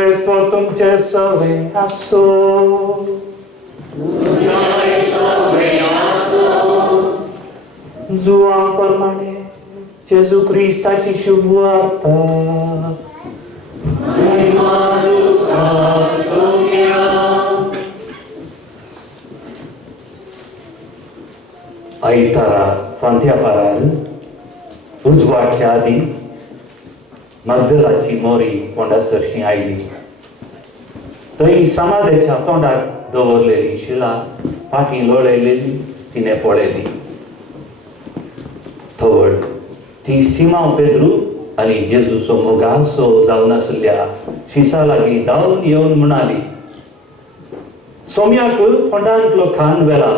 सर्वेस तो तुमचे सवे आसो. जुआ प्रमाणे जेजू क्रिस्ताची शुभ वार्ता. आयतारा फांत्या पारार उजवाडच्या आदी मगदलाची मोरी कोंडासरशी आयली. थंय समाधेच्या तोंडार दवरलेली शिळा फाटी लोळयलेली तिने पळयली. थवड ती सिमांव पेद्रू आनी जेजूचो मोगासो जावन आसल्या शिसा लागीं धांवन येवन म्हणाली, सोम्याक फोंडांतलो खांद व्हेला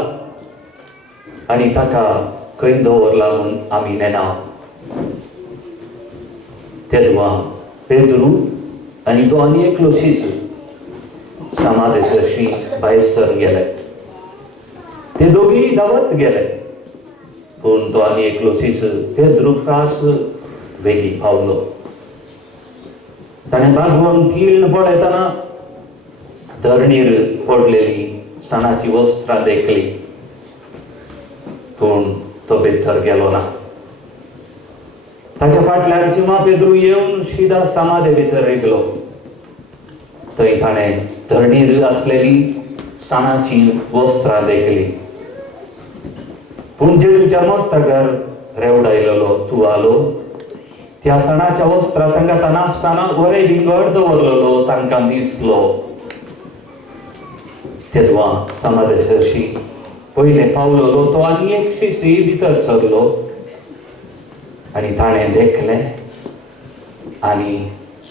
आनी ताका खंय दवरला म्हूण आमी नेना. तेदवा पेद्रू आनी तो आनी एकलो शिस समाधेसरशी भायर सर गेले. ते दोगी धांवत गेले, पूण तो आनी एकलो शिस पेद्रू खास बेगी पावलो. ताणें बागवून तीर्ण पळयतना धरणीर पडलेली सणाची वस्त्रां देखली, पूण तो भितर गेलो ना. ताच्या फाटल्यान सिमा पेद्रू येवन शिदा समाधे भितर रिगलो. थंय ताणें धरणीर आसलेली सणाची वस्त्रां देखली, पूण जेजूच्या मस्तकार रेवडायलेलो तुवालो त्या सणाच्या वस्त्रां सांगाता नासतना वरे विंगड दवरलेलो तांकां दिसलो. तेदवा समाधेसरशी पयले पावलेलो तो आनी एक शिसी भितर सरलो आनी ताणें देखलें आनी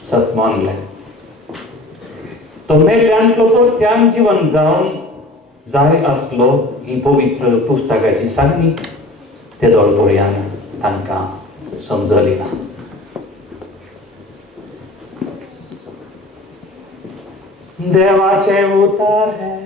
सतमानलें. तो मेल्ल्यांतलो परत्यान जिवन जावन जाय आसलो ही पवित्र पुस्तकाची सांगणी ते दोळपळ्यान तांकां समजली ना. देवाचे उतार है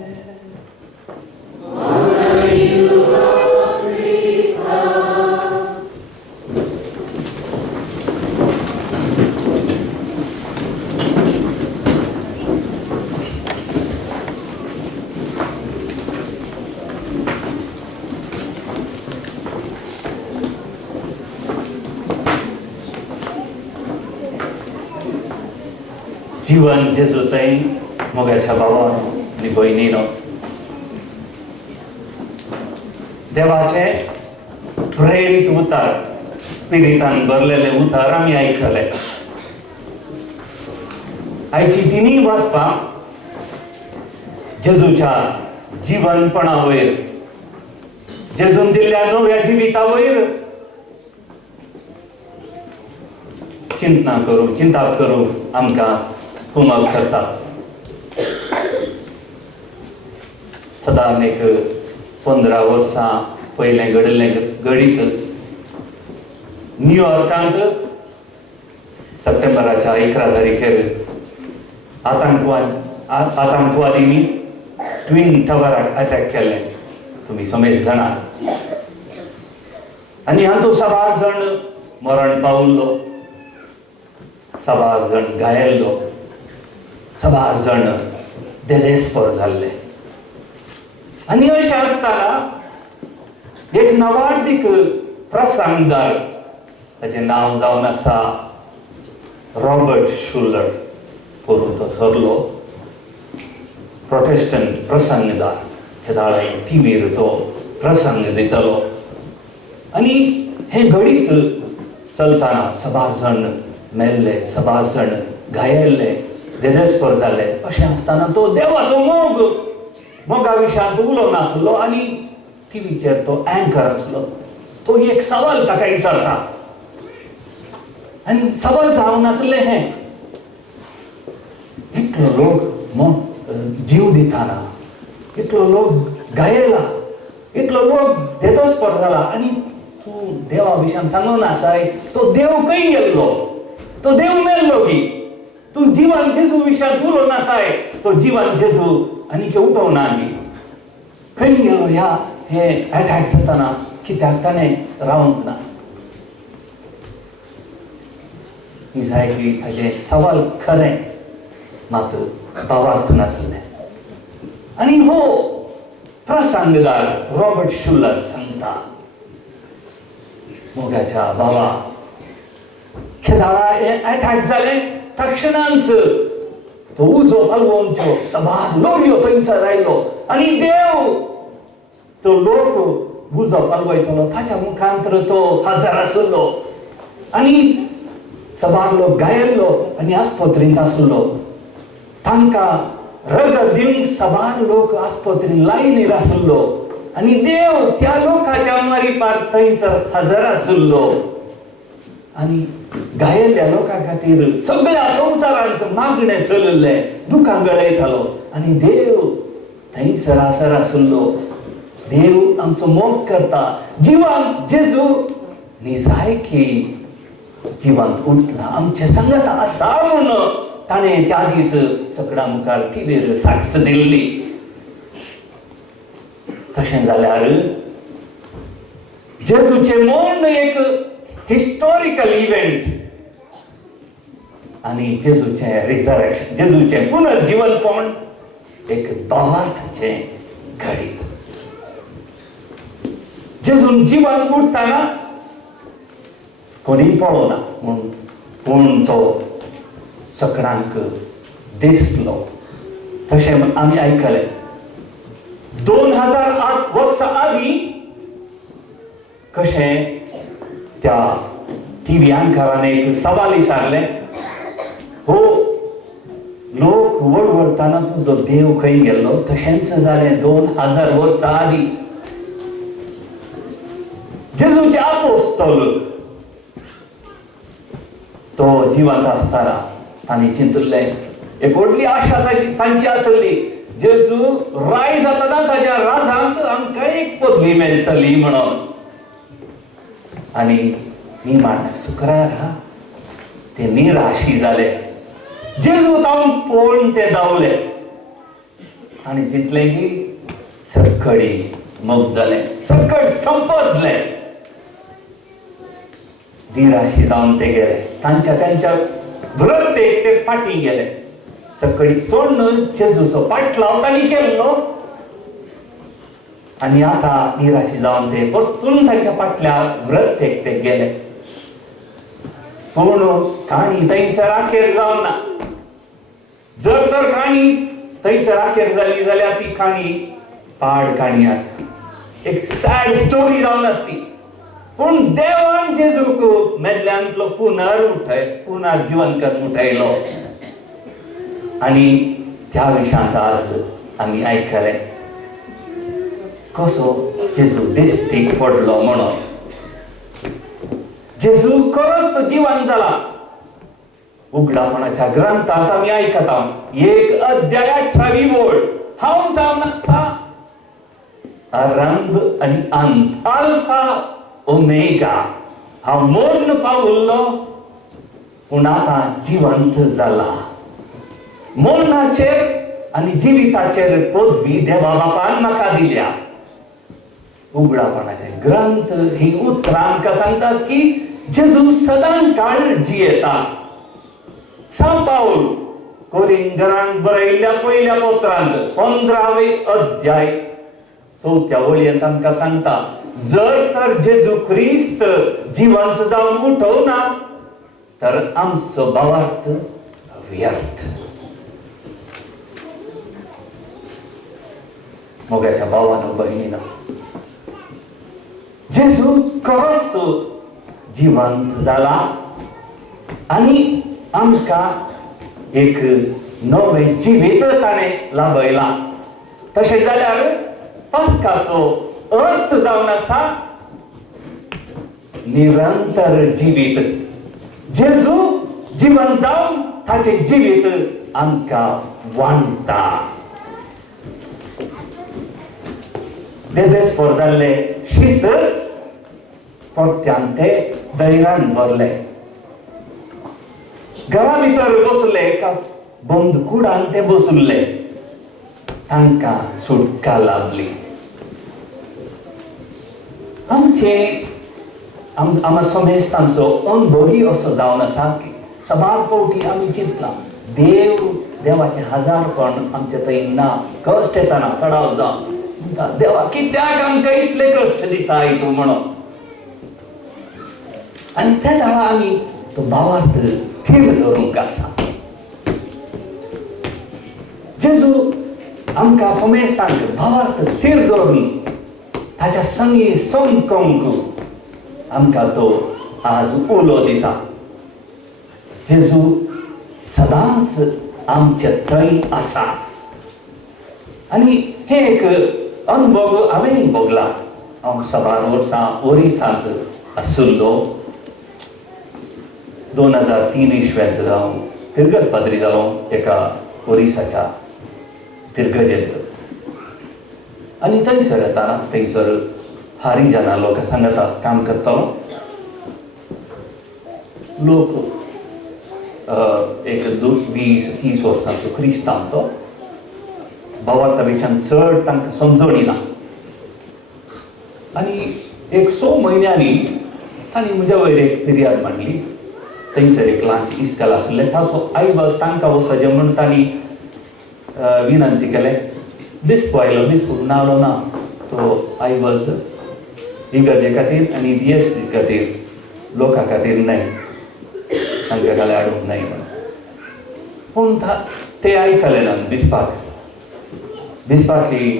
जीवन जेजू थंय मोगाच्या भावान आनी भयणीनो देवाचे प्रेरीत उतार स्पिरितान भरलेले उतार आमी आयकले. आयची तिनी वाचपां जेजूच्या जीवनपणा वयर, जेजून दिल्ल्या नव्या जिविता वयर चिंता करूं आमकां पुनव करता. सदां एक 15 वर्सां पयलें घडिल्लें घडीत न्यूयॉर्कांत सप्टेंबराच्या 11 तारखेर आतंकवादींनी ट्विन टावराक अटॅक केल्लें तुमी समेत जाणा. आनी हातूंत 7 जण मरण पावल्लो, 7 जण घायल्लो, 7 जण देदेस्पर जाल्ले. आनी अशें आसतना एक नवार्दीक प्रसंगदार, ताचें नांव जावन आसा रॉबर्ट शुलर, करून तो सरलो प्रोटेस्टंट प्रसंगदार. हे दाळे टीव्हीर तो प्रसंग दितलो आनी हे घडीत चलतना 7 जण मेल्ले, 7 जण घायल्ले, देदेस्पर जाले. अशें आसतना तो देवाचो मोगा विशयांत उलोवन आसलो आनी टीव्हीचेर तो एंकर आसलो. तो एक सवाल ताका विचारता आनी सवाल जावन आसलें हें, इतलो लोक जीव दिताना, इतलो लोक घायला, इतलो लोक देदेस्पर जाला आनी तूं देवा विशयान सांगून आसाय. तो देव खंय गेल्लो? तो देव मेल्लो की? तूं जीवन जेजू विशयांत उलोवन आसाय. तो जीवन जेजू आनीक उठोवना न्ही. खंय गेलो हे अटॅक जातना? कित्याक ताणें रावंक ना? ही जाय की ताचें सवाल खरें मात भावार्थून आसले. आनी हो प्रसंगदार रॉबर्ट शुलर सांगता मोग्याच्या भावा खेदाळा अटॅक जाले तक्षणांच तो उजो पालवोंच्यो सभा लोरयो थंयसर आयलो आनी देव तो लोक उजो पालवयतलो ताच्या मुखांतर तो हजर आसलो आनी सभा लोक गायल्लो आनी आस्पत्रींत आसलो. तांकां रगत दिवंक सभा लोक आस्पत्रींत लायनीर आसलो आनी देव त्या लोकांच्या मारिपार थंयसर हजर आसलो आनी घायल्ल्या लोकां खातीर सगळ्या संवसारांत मागणें चलले, दुखां गळयतालो आनी देव थंयसर हजर आसलो. देव आमचो मोग करता. जिवांत जेजू निजायकी जिवांत उठला आमचे सांगता आसा म्हणून ताणें त्या दीस सगळ्यां मुखार टिवीर साक्ष दिल्ली. तशें जाल्यार जेजूचें मोड एक हिस्टॉरिकल इव्हेंट आनी जेजूचें रिजरेक्शन, जेजूचें पुनर्जीवनपण एक भावार्थाचें घडीत. जेजून जिवान उठताना कोणी पळोवना पूण तो सगळ्यांक दिसलो. तशें आमी आयकलें 2008 वर्सां आदीं कशें त्या टीव्ही अँकरान एक सवाल विचारले, हो लोक वळवळताना तुजो देव खंय गेल्लो? तशेंच जालें 2000 वर्सां आदीं. जेजूचे आपोस्तल तो जिवंत आसतना तांणी चिंतलें, एक व्हडली आशा तांची आसली, जेजू राय जातना ताच्या राजांत आमकां एक पदवी मेळटली म्हणून. आनी निमाण शुक्रार ते निराशी जाले. जेजू तावन पळोवन ते धांवले आनी चिंतलें की सगळी मोग जालें, सगळें संपदलें. निराशी जावन ते गेले. तांच्या व्रतेक ते फाटी गेले. सगळी सोडून जेजूचो पाटलाव तांणी केल्लो आनी आतां निराशी जावन ते परतून तांच्या फाटल्या व्रतेक ते गेले. पूण काणी थंयसर आखेर जावना. जर तर काणी थंयसर आखेर जाली जाल्यार ती काणी पाड काणी आसता, एक सॅड स्टोरी जावन आसती. पूण देवान जेजूक मेल्ल्यांतलो पुनर्जीवन करून उठयलो आनी त्या विशयांत आज आमी आयकलें कसो जेजू दिश्टीक पडलो म्हणून. जेजू खरोच जिवंत जाला. उगडापणाच्या ग्रंथांत आमी आयकता 1 अध्याय 28 ओळ, हांव जावन आसा आरंभ आनी अंत, अल्फा ओमेगा. हांव मरण पावल्लो पूण आतां जिवंत जाला. मरणाचेर आनी जिविताचेर पदवी देवा बापान म्हाका दिल्या. उगडापणाचे ग्रंथ ही उतरां आमकां सांगतात की जेजू सदां काळ जियेता. सांत पाऊल कोरिंथरांक बरयल्ल्या पयल्या पत्रांत 15वें अध्याय 4थ्या वळयेंत आमकां सांगता, जर तर जेजू ख्रिस्त जिवंत जावन उठवना तर आमचो भावार्थ व्यर्थ. मोग्याच्या भावानो भगिनीनो, जेजू खरोच जिवंत जाला आनी आमकां एक नवें जिवीत ताणें लाभयलां. तशें जाल्यार पास्काचो अर्थ जावन आसा निरंतर जिवीत. जेजू जिवंत जावन ताचें जिवीत आमकां वांडटा. देदेस्पर जाल्ले शिसर परत्यान ते दैरान भरले. घरा भितर बसले, एका बंद कुडान ते बसुल्ले. तांकां सुटका लाभली. आमच्या समेस्तांचो अनुभवी असो जावन आसा की सबार फावटी आमी चिंतलां देव देवाचे हजारपण आमच्या थंय ना. कश्ट येताना चडाव जावन म्हणटा देवा कित्याक आमकां इतले कश्ट दिताय तूं म्हणून. आनी त्या वेळा आमी तो भावार्थ थीर धरूंक आसा. जेजू आमकां समेस्तांक भावार्थ थीर धरून ताच्या संगी समकोंक आमकां तो आज उलो दिता. जेजू सदांच आमचे थंय आसा. आनी हे एक अनुभव हांवें भोगला. हांव 17 वर्सां ओरिसांत आशिल्लो. 2003 इस्व्यांत हांव तिरगजपाद्री जालो एका ओरिसाच्या तिरगजेंत. आनी थंयसर येताना थंयसर हारिजना लोक सांगता काम करतालो. लोक एक 20-30 वर्सांचो क्रिस्तांव तो भावार्था विशयान चड तांकां समजणी ना. आनी एक 6 म्हयन्यांनी तांणी म्हज्या वयर एक फिर्याद मांडली. थंयसर एक ल्हानशें इस्कॉल आसलें ताचो आयवज तांकां वचचें म्हूण तांणी विनंती केलें. बिस्पो आयलो. बिस्पूक नावलो ना. तो आयवज इगर्जे खातीर आनी DSC खातीर लोकां खातीर न्हय, तांकां गाले हाडूंक न्हय म्हणून. पूण ते आयकलें ना बिस्पाक. बिस्पाकी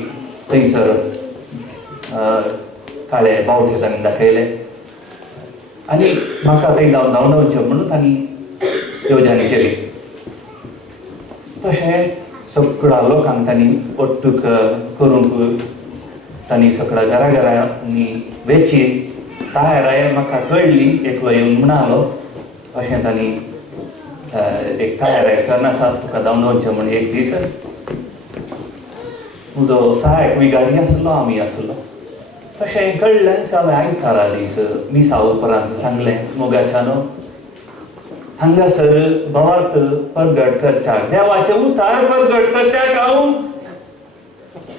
थंयसर काळे बावटे तांणी दाखयले आनी म्हाका थंय धांवडावचें म्हणून तांणी येवजणी केली. तशें सगळ्या लोकांक तांणी ओट्टूक करूंक तांणी सगळ्या घराघरांनी वेची तायराय म्हाका कळ्ळी. एकलो येवन म्हणालो अशें तांणी एक तायराय करनासा तुका धांवडावचें म्हूण एक दीस म्हजो सहायक विगारी आसलो आमी आसलो. तशें कळ्ळें हांवें आयतारा दीस मिसा उपरांत सांगलें मोगाच्यानो हांगासर भावार्थ परगट करच्याक देवाचें उतार परगट करच्याक हांव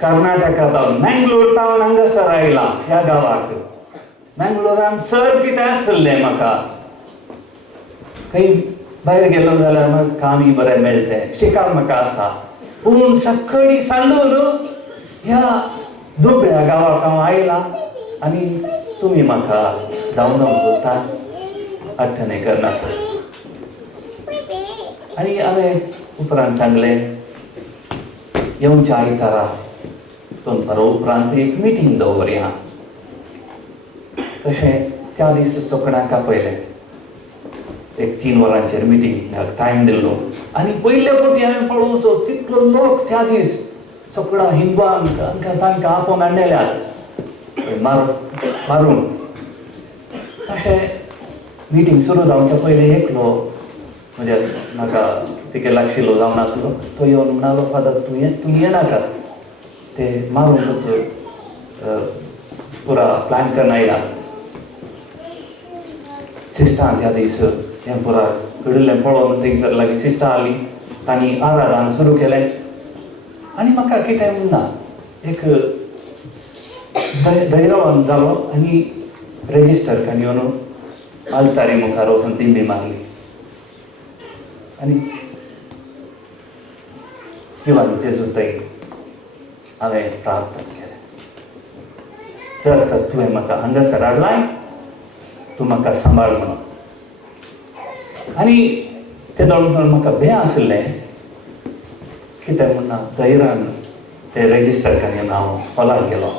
कर्नाटकांत मँगलोर तावन हांगासर आयला ह्या गांवाक. मँगलोरान सर कितें आसलें म्हाका खंय भायर गेलो जाल्यार म्हाका कामय बरें मेळटें, शिकाप म्हाका आसा. पूण सक्कडी सांडून ह्या दुबळ्या गांवाक हांव आयला आनी तुमी म्हाका धांवडावन दवरतात आठ्ठणे करनासा. आनी हांवें उपरांत सांगलें येवच्या आयतारा 2 वरां उपरांत एक मिटींग दवरया. तशें त्या दीस सकाळाक आपयलें. एक 3 वरांचेर मिटींग टायम दिल्लो आनी पयले फावटी हांवें पळोवचो तितलो लोक त्या दीस सगळा हिंदवांक तांकां आपोवन हाडलेल्यात मारून. तशें मिटींग सुरू जावच्या पयलीं एकलो म्हणजे म्हाका तिके लागशिल्लो जावन आसलो. तो येवन म्हणालो फादर तुमी येनाका ते मारूंक पुरा प्लॅन करून आयला. सिस्टां त्या दीस हें पुरा घडिल्लें पळोवन थंयसर लागीं सिस्टां आसलीं. तांणी आराधन सुरू केलें आनी म्हाका कितें म्हणना एक धैर्यवान जालो आनी रेजिस्टर काडून येवन आल्तारी मुखार वचून दिंडी मारली आनी जिवाचे सुद्दां हांवें प्रार्थना केलें. जर तर तुवें म्हाका हांगासर हाडलाय तूं म्हाका सांबाळ म्हणून. आनी ते दोळसून म्हाका भें आसलें कितें म्हणना धैर्यान ते रेजिस्टर काडून हांव हॉलांत गेलो.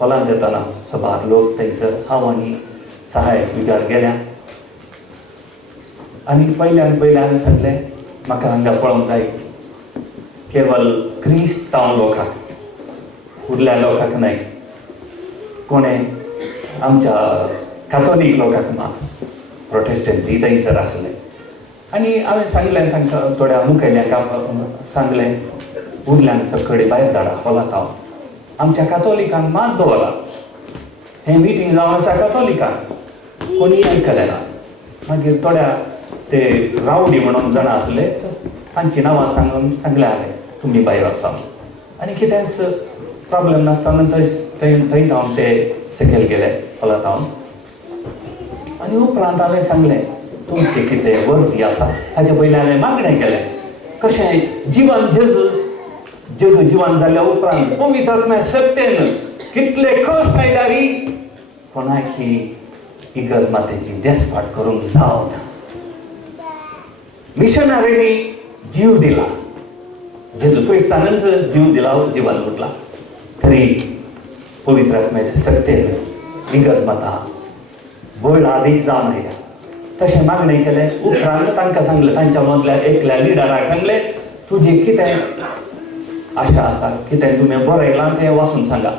हॉलांत येताना सबार लोक थंयसर हांव आनी सहायक विगार गेल्या आनी पयल्यान पयलें हांवें सांगलें म्हाका हांगा पळोवंक जाय केवल क्रिस्तांव लोकांक, उरल्या लोकांक न्हय. कोणें आमच्या कातोलीक लोकांक मात प्रोटेस्टंटी थंयसर आसले. आनी हांवें सांगलें तांकां थोड्या मुखेल्यांक सांगलें उरल्यांक सकडी भायर धाडा हॉलांत हांव आमच्या कातोलिकांक मात दवरा. हें मिटींग जावन आसा कातोलिकांक कोणी आयकलें ना. मागीर थोड्या ते रावडी म्हणून जाणा आसले तांची नांवां सांगलें हांवें तुमी भायर वचा आनी कितेंच प्रॉब्लेम नासतना थंय हांव ते सकयल गेले हॉलांत हांव. आनी उपरांत हांवें सांगलें तुमचें कितें वर्दी आसा ताचे पयलीं हांवें मागणें केलें कशें जिवन जेजू जिवन जाल्या उपरांत पवित्र आत्म्या सत्तेन कितले कश्ट आयल्यारी कोणाकी इगर्ज मातेची देसपाट करूंक जावना. मिशनरींनी जीव दिला, जेजू क्रिस्तानच जीव दिला, जिवन उरला तरी पवित्र आत्म्याचे सत्तेन इगर्ज माता बोड अधिक जावन आयल्या. तशें मागणें केलें. उपरांत तांकां सांगलें, तांच्या मदल्या एकल्या लिडराक सांगलें, तुजी कितें आशा आसा, कितें तुवें बरयलां तें वाचून सांगा.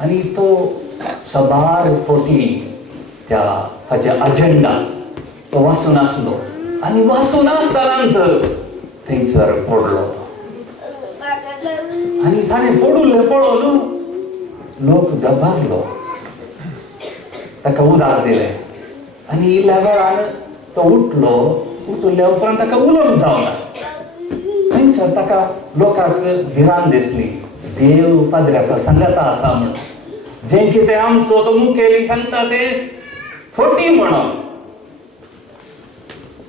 आनी तो सबार फावटी ताचे अजेंडा तो वाचून आसलो आनी वाचून आसतनाच थंयसर पडलो. आनी ताणें पडूल्लें पळोवन लोक गबारलो. ताका उदाक दिलें आनी इल्ल्या वेळान तो उठलो. उठिल्ल्या उपरांत ताका उलोवंक जावना. थंयसर ताका लोकांक भिरांत दिसली. देव पाद्र्याक सांगता आसा म्हण. जें कितें आमचो तो मुखेली सांगता तें फटी म्हणून.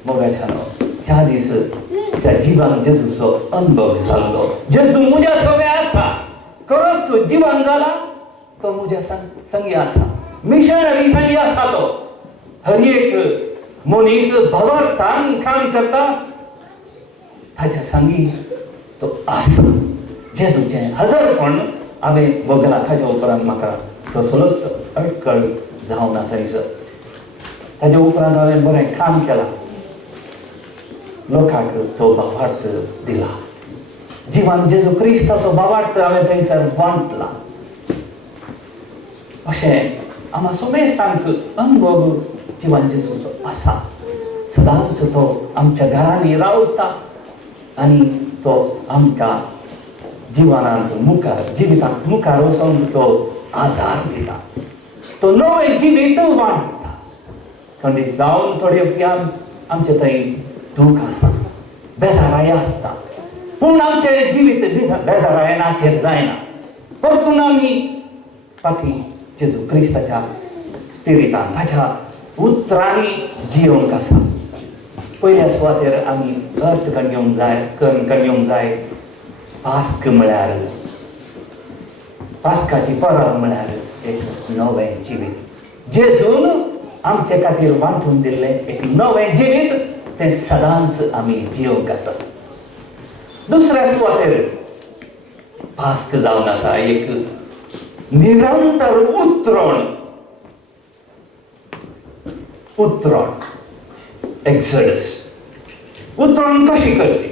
मोगाच्यानो त्या दीस त्या जिवान जेजूचो अनुभव जाल्लो. जेजू म्हज्या सगळ्या आसा. खरोच जिवान जाला तो म्हज्या संगी आसा. मिशनरी संगी आसा तो. हर एक मनीस भावार्थान काम करता ताच्या संगी तो आसा. जेजूचें हजरपण हांवें बगलां. ताच्या उपरांत म्हाका कसलोच अडकळ जावना थंयसर. ताच्या उपरांत हांवें बरें काम केलां. लोकांक तो भावार्थ दिला. जिवान जेजू क्रिस्ताचो भावार्थ हांवें थंयसर वांटला. अशें आम्हा समेस्तांक अनुभव जिवान जेजूचो आसा. सदांच तो आमच्या घरांनी रावता आनी तो आमकां जिवनांत मुखार जिवितांत मुखार वचोंक तो आदार दिता. तो नवें जिवीत वाडटा. खंडीत जावन थोडे आमचे थंय दूख आसा, बेजाराय आसता. पूण आमचें जिवीत बेजारायेन आखेर जायना. परतून आमी फाटीं जेजू क्रिस्ताच्या स्पिरितान ताच्या उतरांनी जियोंक आसा. पयल्या सुवातेर आमी अर्थ काडूंक जाय. पास्क म्हळ्यार पास्काची परब म्हळ्यार एक नवें जिवीत. जेजून आमचे खातीर वांटून दिल्लें एक नवें जिवीत तें सदांच आमी जियोंक आसा. दुसऱ्या सुवातेर पास्क जावन आसा एक निरंतर उतरण एक्सोडस. उतरण कशी करची?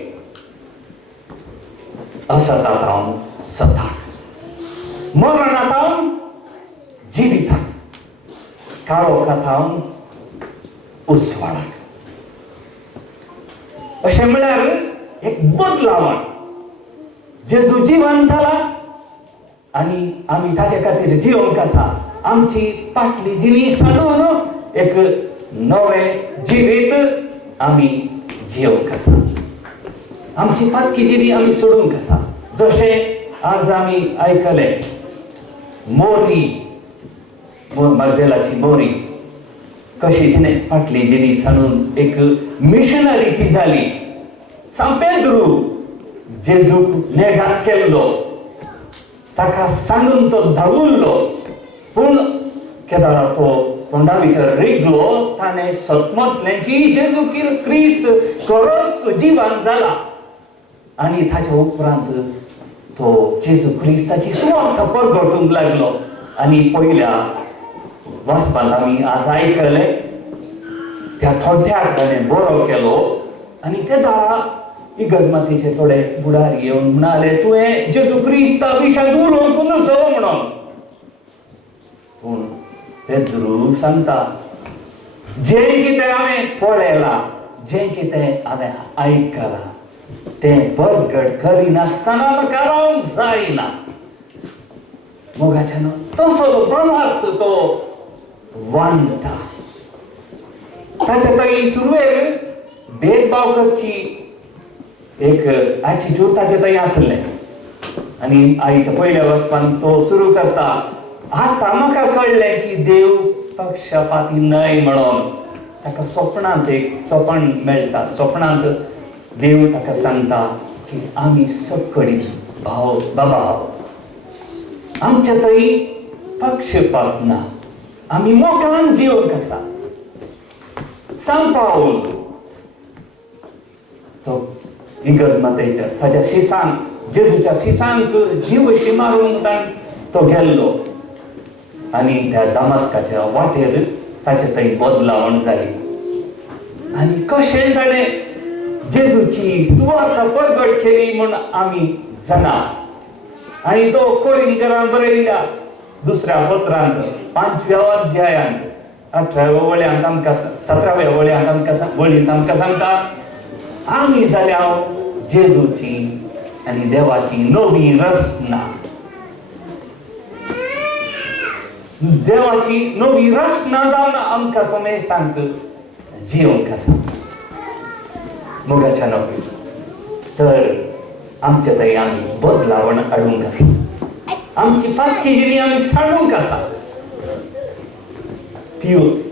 असतांतावन सताक, मरणांतावन जिविताक, काळोखांतावन उजवाडाक. अशें म्हळ्यार एक बदलावण. जेजू जिवन जाला आनी आमी ताचे खातीर जियोंक आसा. आमची फाटली जिणी सांडून एक नवें जिवीत आमी जियोंक आसा. आमची फाटकी जिणी आमी सोडूंक आसा. जशें आज आमी आयकलें, मोरी मर्देलाची मोरी कशी तिणें फाटली जिणी सांडून एक मिशनरी जाली. सांत पेद्रू जेजूक नेगार केल्लो, ताका सांडून तो धांवुल्लो. पूण केदार तो तोंडा भितर रिगलो. ताणें सतमतलें की जेजू क्रिस्त खरोच जिवन जाला. आनी ताच्या उपरांत तो जेजू क्रिस्ताची सुवार्थ परगटूंक लागलो. आनी पयल्या वाचपांत आमी आज आयकलें त्या थोड्याक ताणें बरो केलो. आनी ते दारा इगर्ज मातेचे थोडे बुडारी येवन म्हणाले, तुवें जेजू क्रिस्ता विशयान उलोवंक नजो म्हणून. पूण पेद्रू सांगता, जें कितें हांवें पळयलां, जें कितें हांवें आयकलां तें बरगड करिनासतना म्हाका रावंक जायना. मोगाच्यानो तसो भावार्थ तो वांटा. ताचे थंय सुरवेर भेदभाव करची एक एटिट्यूड ताचे थंय आसलें. आनी आईच्या पयल्या वचपान तो सुरू करता, आतां म्हाका कळ्ळें की देव पक्षपाती न्हय म्हणून. ताका स्वप्नांत एक स्वप्न मेळटा. स्वप्नांत देव ताका सांगता की आमी सकडी भाव बाबा आमच्या थंय पक्षपात ना, आमी मोगान जीवक आसा सांपावून तो इगर्ज मातेच्या ताच्या शिसांक जेजूच्या शिसांक जीव अशी मारून तो गेल्लो आनी त्या दामास्काच्या वाटेर ताचे थंय बदलावण जाली आनी कशें ताणें जेजूची सुवार्थ परगट केली म्हूण आमी जाणा आनी तो कोरिंथरांत बरयल्या दुसऱ्या पत्रांत 5व्या अध्यायांत 18व्या वळ्यांत आमकां 17व्या वळ्यांत आमकां सांगता आमी जाल्या जेजूची आनी देवाची नवी रचना देवाची नवी रचना जावन आमकां समेस्तांक जिवंक आसा मोगाच्या नवी तर आमच्या थंय आमी बदलावण हाडूंक आसा आमची पातकी जिणी आमी साडूंक आसा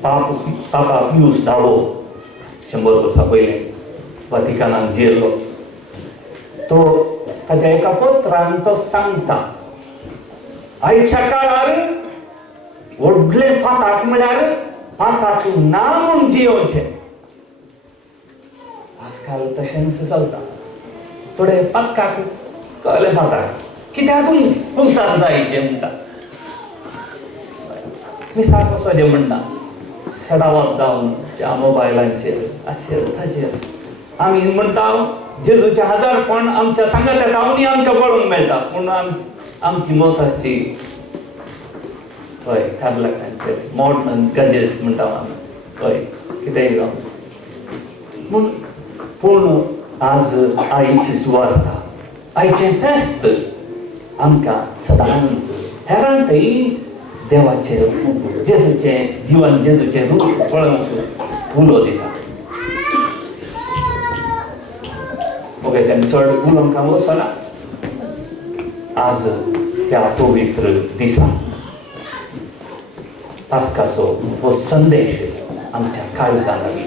पापा पियूस धावो 100 वर्सां पयलें वातिकानांत जियेल्लो तो ताच्या एका पत्रांत तो सांगता आयच्या काळार व्हडले पाताक म्हळ्यार पाताक ना म्हूण जियोचें आजकाल तशेंच चलता थोडे पातकाक कळले पाताक कित्याक पुंसाक जायचें म्हणटा मिसाक वचचें म्हणटा सडावप जावन त्या मोबायलांचेर हाचेर ताचेर आमी म्हणटा जेजूचें हजारपण आमच्या सांगात येता आनी आमकां पळोवंक मेळटा पूण आमची मोत आसची हय कार्लाकांचेर मॉडर्न गजेस म्हणटा आमी हय कितेंय जावन पूण आज आईची सुवार्थ आयचें फेस्त आमकां सदांच हेरांतय देवाचें जेजूचें जिवन जेजूचें रूप पळोवंक उलो दिता ओके तेन्ना चड उलोवंक हांव वचना आज ह्या पवित्र दिसा पास्काचो हो संदेश आमच्या काळजांत आमी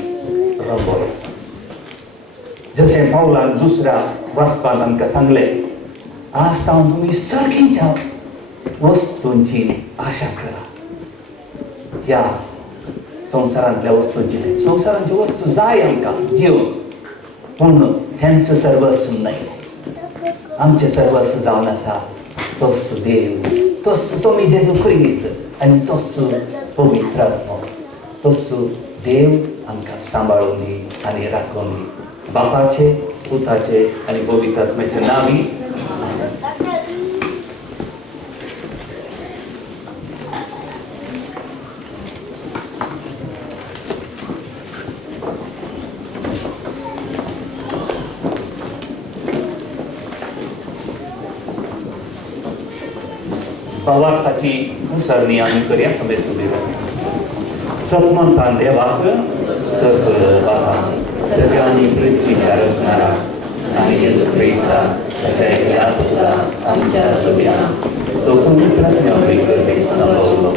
रंगलो जशें पावलान दुसऱ्या वाचपांत आमकां सांगलें आज तावन तुमी सर्गींच्या वस्तूंची आशा करा ह्या संवसारांतल्या वस्तूंची संवसारांच्यो वस्तू जाय आमकां जिवंक पूण हेंच सर्वस्व न्हय आमचें सर्वस्व जावन आसा तोच देव तोच स्वामी जेजू क्रिस्त आनी तोच पवित्र आत्मा तोच देव आमकां सांबाळून दी आनी राखून दी बापाचे पुताचे आनी पवित्र आत्म्याचे नांवी भावार्थाची उसरणी आमी करया समेत उबी सतमंतान देवाक सकल बाबा सगळ्यांनी पृथ्वीच्या रचणारा आनी जेजू ख्रिस्ता ताच्या एकल्या सुद्दां आमच्या सगळ्यांक तो पवित्र आत्म्या वयकर सांबाळलो